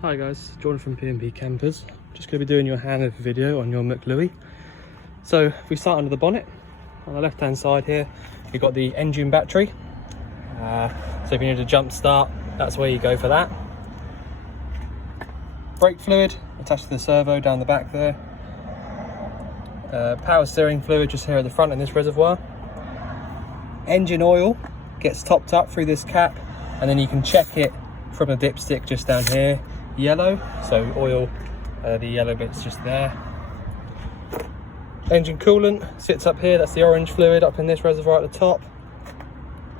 Hi guys, Jordan from P&P Campers. Just going to be doing your handover video on your Mclouis. So we start under the bonnet. On the left hand side here, you've got the engine battery. So if you need a jump start, that's where you go for that. Brake fluid attached to the servo down the back there. Power steering fluid just here at the front in this reservoir. Engine oil gets topped up through this cap, and then you can check it from the dipstick just down here. Yellow, so oil, the yellow bit's just there. Engine coolant sits up here, that's the orange fluid up in this reservoir at the top.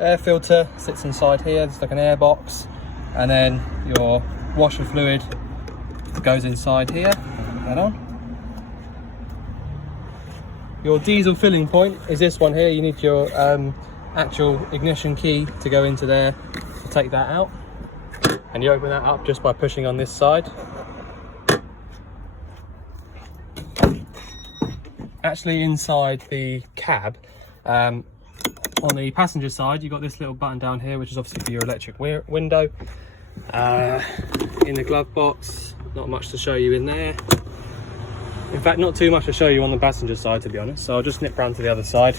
Air filter sits inside here, it's like an air box, and then your washer fluid goes inside here. Put that on. Your diesel filling point is this one here. You need your actual ignition key to go into there to take that out. And you open that up just by pushing on this side. Actually inside the cab, on the passenger side, you've got this little button down here, which is obviously for your electric window. In the glove box, not much to show you in there. In fact, not too much to show you on the passenger side, to be honest. So I'll just nip round to the other side.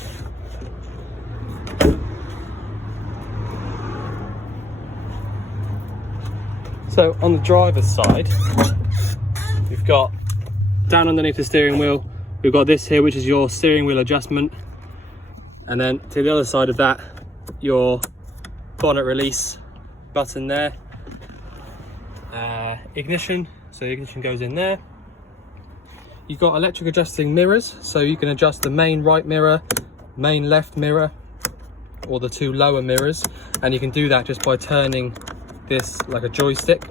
So on the driver's side, we've got down underneath the steering wheel, we've got this here, which is your steering wheel adjustment. And then to the other side of that, your bonnet release button there. Ignition, so the ignition goes in there. You've got electric adjusting mirrors, so you can adjust the main right mirror, main left mirror, or the two lower mirrors. And you can do that just by turning this like a joystick.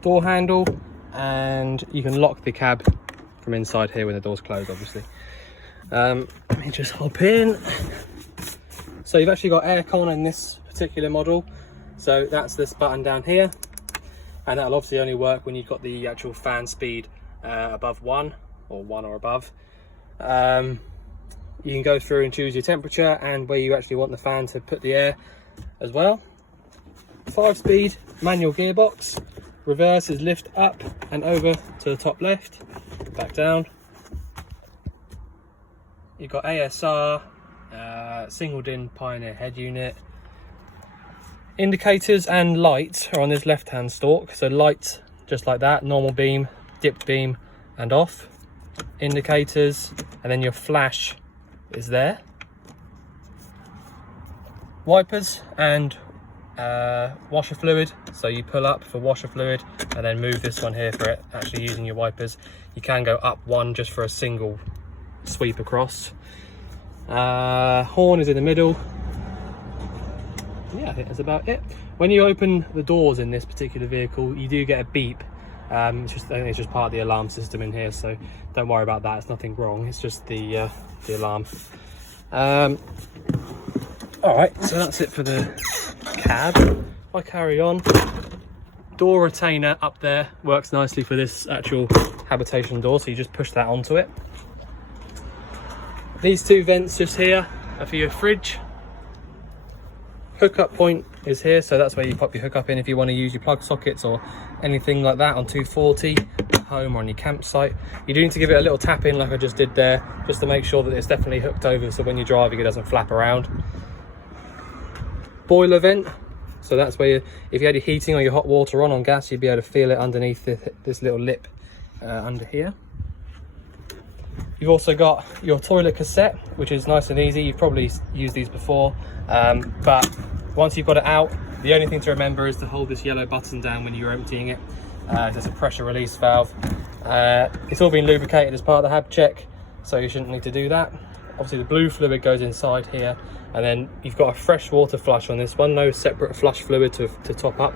Door handle, and you can lock the cab from inside here when the door's closed, obviously. Let me just hop in. So you've actually got aircon in this particular model, so that's this button down here, and that'll obviously only work when you've got the actual fan speed above 1 or above. You can go through and choose your temperature and where you actually want the fan to put the air as well. 5-speed manual gearbox. Reverse is lift up and over to the top left, back down. You've got ASR, single DIN Pioneer head unit. Indicators and lights are on this left hand stalk. So lights just like that, normal beam, dip beam and off. Indicators, and then your flash is there. Wipers and washer fluid, so you pull up for washer fluid and then move this one here for it actually using your wipers. You can go up one just for a single sweep across. Horn is in the middle. Yeah, I think that's about it. When you open the doors in this particular vehicle, you do get a beep. I think it's just part of the alarm system in here, so don't worry about that. It's nothing wrong, it's just the alarm. All right, so that's it for the cab. If I carry on, door retainer up there works nicely for this actual habitation door, so you just push that onto it. These two vents just here are for your fridge. Hookup point is here, so that's where you pop your hookup in if you want to use your plug sockets or anything like that on 240 at home or on your campsite. You do need to give it a little tap in like I just did there, just to make sure that it's definitely hooked over, so when you're driving it doesn't flap around. Boiler vent, so that's where if you had your heating or your hot water on gas, you'd be able to feel it underneath this little lip under here. You've also got your toilet cassette, which is nice and easy. You've probably used these before, but once you've got it out, the only thing to remember is to hold this yellow button down when you're emptying it. There's a pressure release valve. It's all been lubricated as part of the hab check, so you shouldn't need to do that. Obviously the blue fluid goes inside here, and then you've got a fresh water flush on this one, no separate flush fluid to top up.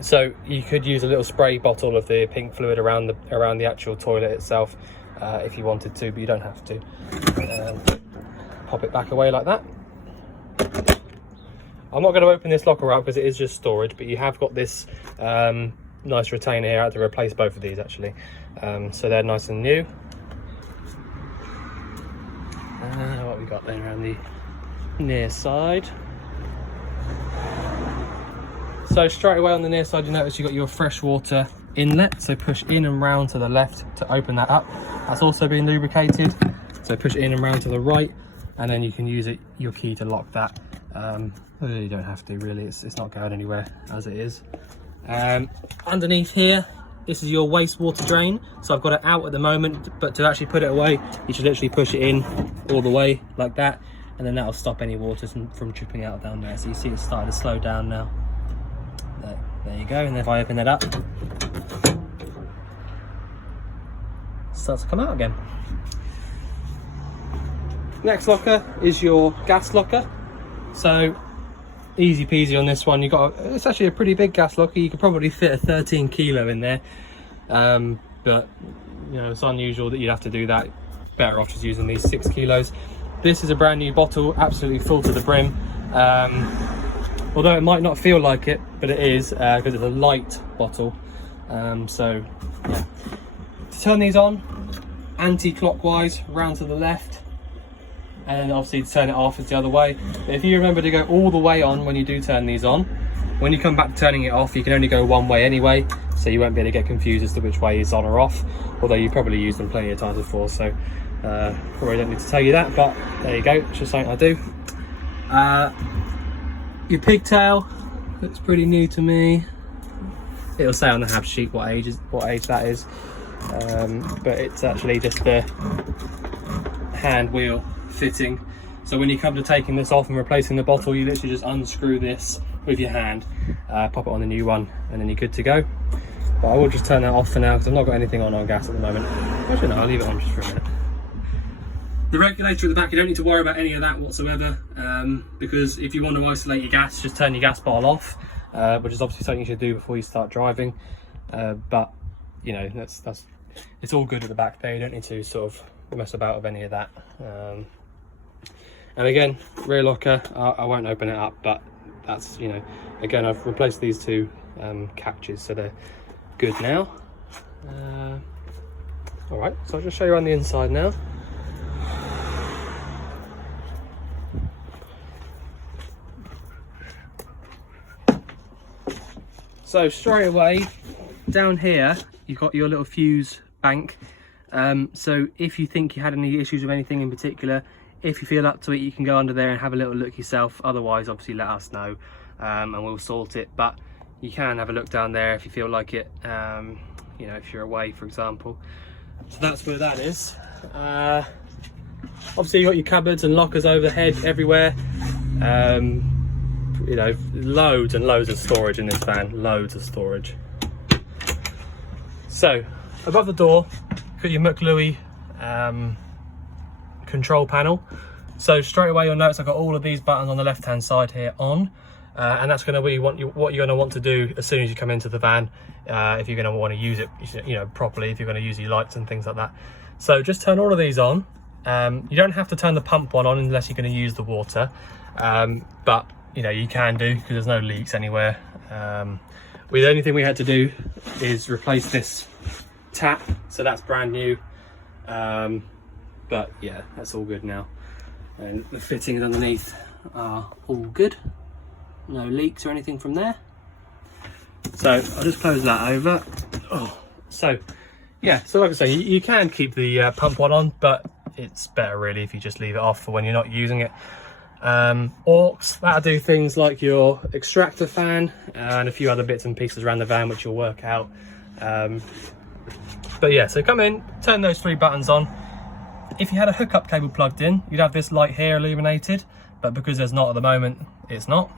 So you could use a little spray bottle of the pink fluid around the actual toilet itself if you wanted to, but you don't have to. Pop it back away like that. I'm not going to open this locker up because it is just storage, but you have got this nice retainer here. I had to replace both of these actually, so they're nice and new. What we got there around the near side. So straight away on the near side, you notice you've got your freshwater inlet. So push in and round to the left to open that up. That's also been lubricated. So push it in and round to the right, and then you can use your key to lock that. You don't have to really, it's not going anywhere as it is. Underneath here, this is your wastewater drain. So I've got it out at the moment, but to actually put it away, you should literally push it in all the way like that, and then that'll stop any water from dripping out down there. So you see it's starting to slow down now. There you go, and if I open that up, it starts to come out again. Next locker is your gas locker. So easy peasy on this one. It's actually a pretty big gas locker. You could probably fit a 13 kilo in there, but you know, it's unusual that you'd have to do that. Better off just using these 6 kilos. This is a brand new bottle, absolutely full to the brim. Although it might not feel like it, but it is, because it's a light bottle. So yeah, to turn these on, anti-clockwise round to the left, and then obviously to turn it off is the other way. But if you remember to go all the way on when you do turn these on, when you come back to turning it off, you can only go one way anyway, so you won't be able to get confused as to which way is on or off, although you probably used them plenty of times before, so probably don't need to tell you that, but there you go, it's just something I do. Your pigtail looks pretty new to me. It'll say on the hab sheet what age that is, but it's actually just the hand wheel fitting. So when you come to taking this off and replacing the bottle, you literally just unscrew this with your hand, pop it on the new one, and then you're good to go. But I will just turn that off for now because I've not got anything on gas at the moment. Actually no, I'll leave it on just for a minute. The regulator at the back, you don't need to worry about any of that whatsoever, because if you want to isolate your gas, just turn your gas bottle off, which is obviously something you should do before you start driving. But you know, it's all good at the back there. You don't need to sort of mess about with any of that. And again, rear locker, I won't open it up, but that's, you know, again, I've replaced these two catches, so they're good now. All right, so I'll just show you around the inside now. So straight away down here you've got your little fuse bank, so if you think you had any issues with anything in particular, if you feel up to it, you can go under there and have a little look yourself. Otherwise obviously let us know, and we'll sort it, but you can have a look down there if you feel like it, you know, if you're away for example. So that's where that is. Obviously you've got your cupboards and lockers overhead everywhere. You know, loads and loads of storage in this van, loads of storage. So above the door, got your Mclouis control panel. So straight away you'll notice I've got all of these buttons on the left hand side here on, and that's going to be what you're going to want to do as soon as you come into the van, if you're going to want to use it, you know, properly, if you're going to use your lights and things like that. So just turn all of these on. You don't have to turn the pump one on unless you're going to use the water, but you know, you can do, because there's no leaks anywhere. The only thing we had to do is replace this tap, so that's brand new. But yeah, that's all good now. And the fittings underneath are all good. No leaks or anything from there. So I'll just close that over. Oh, so yeah, so like I say, you can keep the pump one on, but it's better really if you just leave it off for when you're not using it. Aux, that'll do things like your extractor fan and a few other bits and pieces around the van which you'll work out. But yeah, so come in, turn those 3 buttons on. If you had a hookup cable plugged in, you'd have this light here illuminated, but because there's not at the moment, it's not.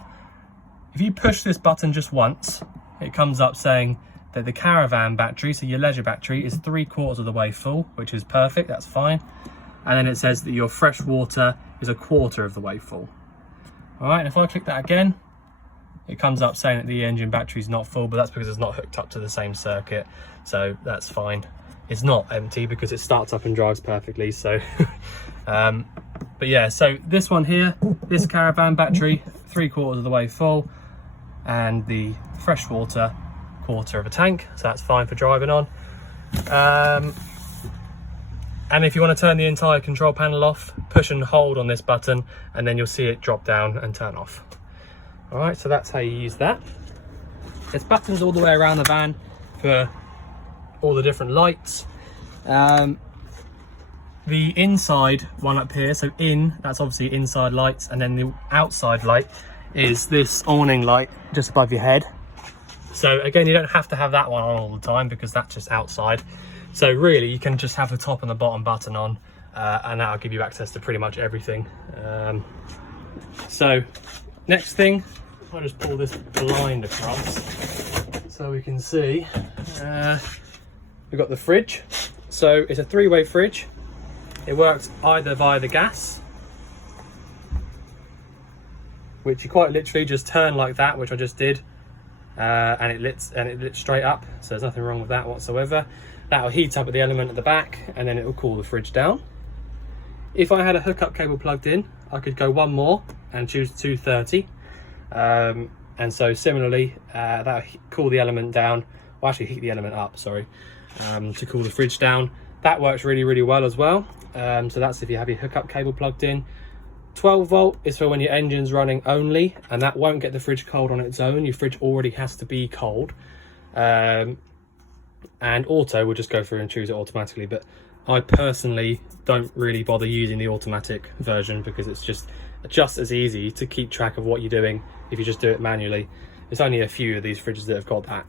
If you push this button just once, it comes up saying that the caravan battery, so your leisure battery, is 3/4 of the way full, which is perfect, that's fine. And then it says that your fresh water is 1/4 of the way full. All right, and if I click that again, it comes up saying that the engine battery is not full, but that's because it's not hooked up to the same circuit, so that's fine. It's not empty because it starts up and drives perfectly, so but yeah, so this one here, this caravan battery, 3/4 of the way full, and the fresh water, 1/4 of a tank, so that's fine for driving on. And if you want to turn the entire control panel off, push and hold on this button, and then you'll see it drop down and turn off. All right, so that's how you use that. There's buttons all the way around the van for all the different lights. The inside one up here, so that's obviously inside lights, and then the outside light is this awning light just above your head. So again, you don't have to have that one on all the time because that's just outside. So really you can just have the top and the bottom button on, and that'll give you access to pretty much everything. So next thing, I'll just pull this blind across so we can see. We've got the fridge. So it's a 3-way fridge. It works either via the gas, which you quite literally just turn like that, which I just did, and it lits straight up. So there's nothing wrong with that whatsoever. That'll heat up at the element at the back, and then it will cool the fridge down. If I had a hookup cable plugged in, I could go one more and choose 230. And so similarly, that'll cool the element down, or actually heat the element up, sorry, to cool the fridge down. That works really, really well as well. So that's if you have your hookup cable plugged in. 12 volt is for when your engine's running only, and that won't get the fridge cold on its own. Your fridge already has to be cold. And auto will just go through and choose it automatically, but I personally don't really bother using the automatic version because it's just as easy to keep track of what you're doing if you just do it manually. There's only a few of these fridges that have got that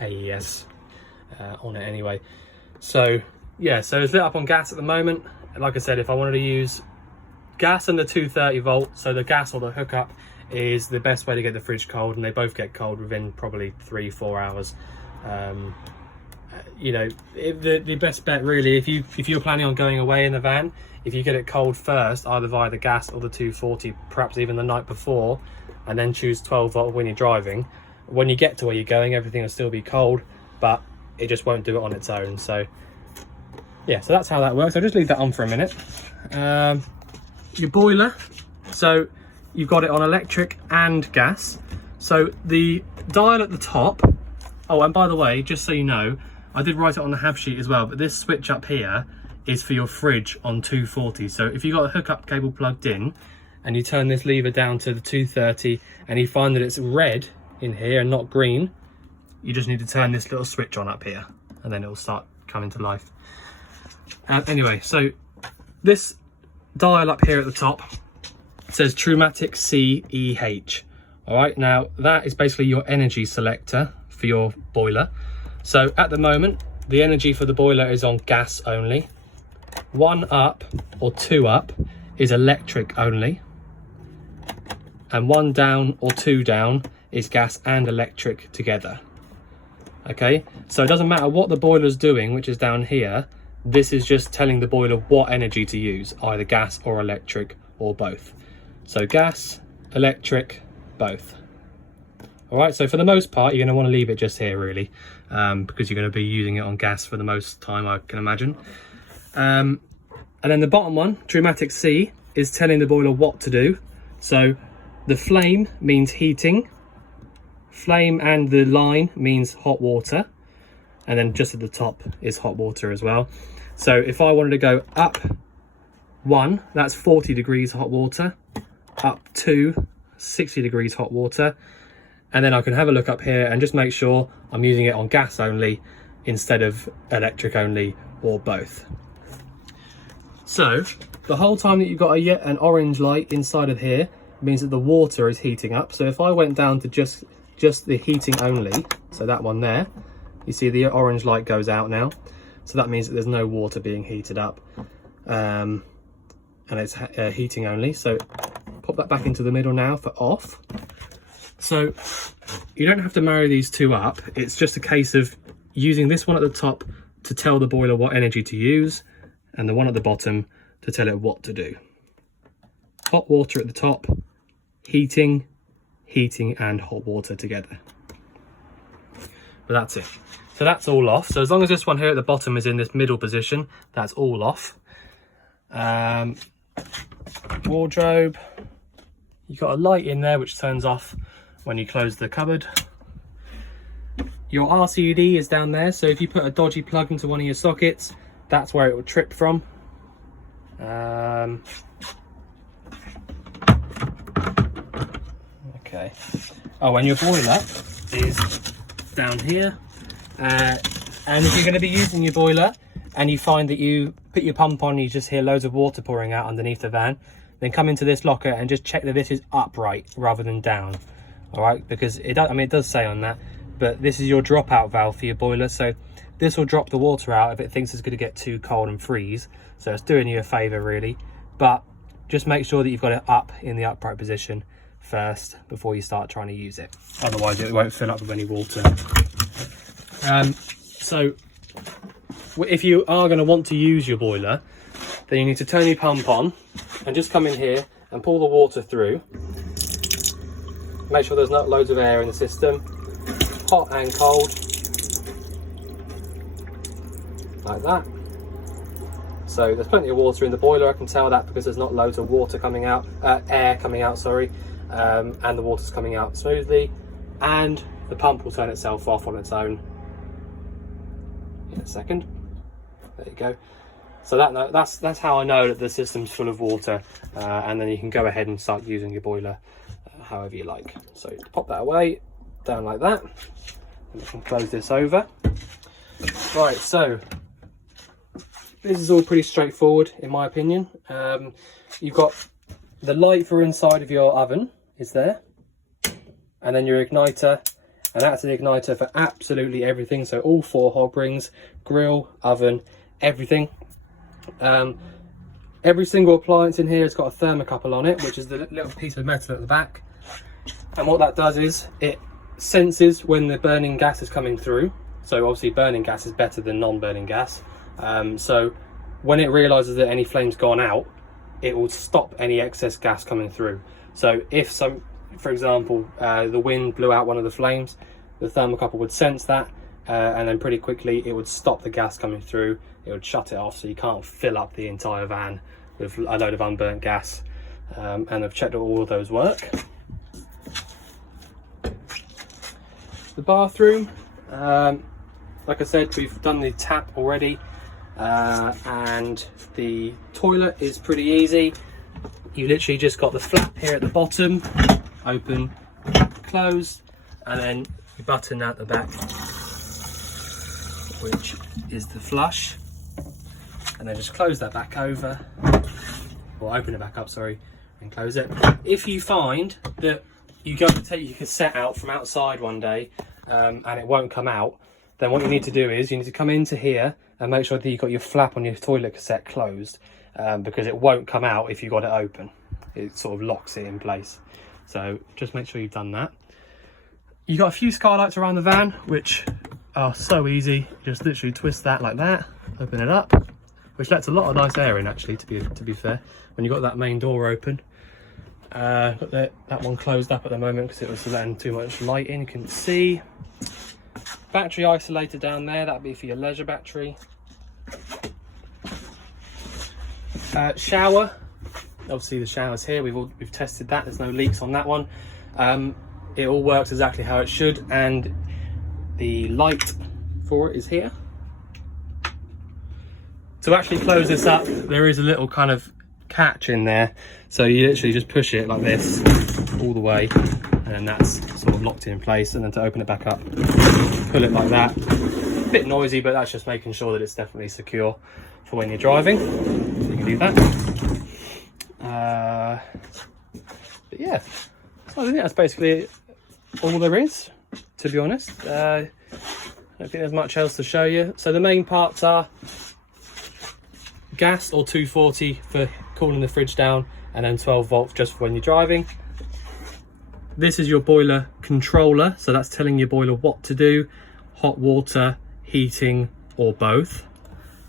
AES on it anyway. So yeah, so it's lit up on gas at the moment. Like I said, if I wanted to use gas and the 230 volt, so the gas or the hookup is the best way to get the fridge cold, and they both get cold within probably 3-4 hours. You know, the best bet really, if you're planning on going away in the van, if you get it cold first, either via the gas or the 240, perhaps even the night before, and then choose 12 volt when you're driving, when you get to where you're going, everything will still be cold, but it just won't do it on its own. So yeah, so that's how that works. I'll just leave that on for a minute. Your boiler, so you've got it on electric and gas. So the dial at the top, oh, and by the way, just so you know, I did write it on the have sheet as well, but this switch up here is for your fridge on 240. So if you've got a hookup cable plugged in and you turn this lever down to the 230 and you find that it's red in here and not green, you just need to turn this little switch on up here and then it will start coming to life. Anyway, so this dial up here at the top says Trumatic CEH. All right, now that is basically your energy selector for your boiler. So at the moment, the energy for the boiler is on gas only. 1 up or 2 up is electric only. And 1 down or 2 down is gas and electric together. Okay, so it doesn't matter what the boiler's doing, which is down here. This is just telling the boiler what energy to use, either gas or electric or both. So gas, electric, both. All right, so for the most part, you're going to want to leave it just here really, because you're going to be using it on gas for the most time, I can imagine. And then the bottom one, Trumatic C, is telling the boiler what to do. So the flame means heating, flame and the line means hot water, and then just at the top is hot water as well. So if I wanted to go up 1, that's 40 degrees hot water, up 2, 60 degrees hot water, and then I can have a look up here and just make sure I'm using it on gas only instead of electric only or both. So the whole time that you've got an orange light inside of here means that the water is heating up. So if I went down to just the heating only, so that one there, you see the orange light goes out now. So that means that there's no water being heated up, and it's heating only. So pop that back into the middle now for off. So you don't have to marry these two up. It's just a case of using this one at the top to tell the boiler what energy to use, and the one at the bottom to tell it what to do. Hot water at the top, heating, and hot water together. But that's it. So that's all off. So as long as this one here at the bottom is in this middle position, that's all off. Wardrobe, you've got a light in there which turns off when you close the cupboard. Your RCD is down there, so if you put a dodgy plug into one of your sockets, that's where it will trip from. Okay. Oh, and your boiler is down here. And if you're going to be using your boiler and you find that you put your pump on, you just hear loads of water pouring out underneath the van, then come into this locker and just check that this is upright rather than down. All right, because it does, I mean, it does say on that, but this is your dropout valve for your boiler, so this will drop the water out if it thinks it's going to get too cold and freeze. So it's doing you a favor really, but just make sure that you've got it up in the upright position first before you start trying to use it, otherwise it won't fill up with any water. So if you are going to want to use your boiler, then you need to turn your pump on and just come in here and pull the water through. Make sure there's not loads of air in the system, hot and cold, like that. So there's plenty of water in the boiler, I can tell that because there's not loads of water coming out, air coming out, sorry, and the water's coming out smoothly, and the pump will turn itself off on its own in a second. There you go. So that's how I know that the system's full of water, and then you can go ahead and start using your boiler however you like. So pop that away, down like that, and we can close this over. Right, so this is all pretty straightforward in my opinion. You've got the light for inside of your oven is there, and then your igniter, and that's an igniter for absolutely everything, so all 4 hog rings, grill, oven, everything. Every single appliance in here has got a thermocouple on it, which is the little piece of metal at the back, and what that does is it senses when the burning gas is coming through. So obviously burning gas is better than non-burning gas, so when it realizes that any flame's gone out, it will stop any excess gas coming through. So if for example, the wind blew out one of the flames, the thermocouple would sense that, and then pretty quickly it would stop the gas coming through. It would shut it off, so you can't fill up the entire van with a load of unburnt gas. And I've checked that all of those work. The bathroom, like I said, we've done the tap already, and the toilet is pretty easy. You literally just got the flap here at the bottom, open, close, and then you button at the back, which is the flush, and then just close that back over, or open it back up, sorry, and close it. If you find that you go to take your cassette out from outside one day and it won't come out, then what you need to do is you need to come into here and make sure that you've got your flap on your toilet cassette closed, because it won't come out if you've got it open. It sort of locks it in place. So just make sure you've done that. You've got a few skylights around the van, which are so easy. Just literally twist that like that, open it up, which lets a lot of nice air in actually, to be fair, when you've got that main door open. Got that one closed up at the moment because it was letting too much light in, you couldn't see. Battery isolator down there, that'd be for your leisure battery. Shower, obviously the shower's here, we've tested that, there's no leaks on that one. It all works exactly how it should, and the light for it is here. To actually close this up, there is a little kind of catch in there, so you literally just push it like this all the way, and then that's sort of locked in place. And then to open it back up, pull it like that. A bit noisy, but that's just making sure that it's definitely secure for when you're driving, so you can do that. But yeah, so I think that's basically all there is, to be honest. I don't think there's much else to show you. So the main parts are gas, or 240 for cooling the fridge down, and then 12 volts just for when you're driving. This is your boiler controller, so that's telling your boiler what to do: hot water, heating, or both.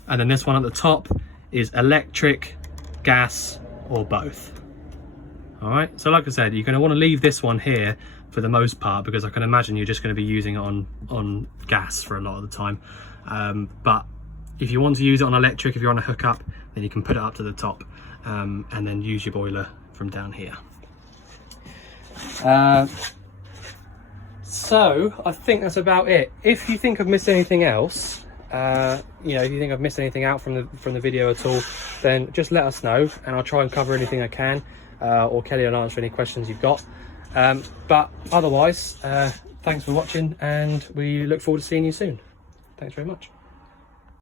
And then this one at the top is electric, gas, or both. All right, so like I said, you're going to want to leave this one here for the most part, because I can imagine you're just going to be using it on gas for a lot of the time. But if you want to use it on electric, if you're on a hookup, then you can put it up to the top, and then use your boiler from down here. So I think that's about it. If you think I've missed anything else, you know, if you think I've missed anything out from the video at all, then just let us know, and I'll try and cover anything I can, or Kelly will answer any questions you've got. But otherwise, thanks for watching, and we look forward to seeing you soon. Thanks very much.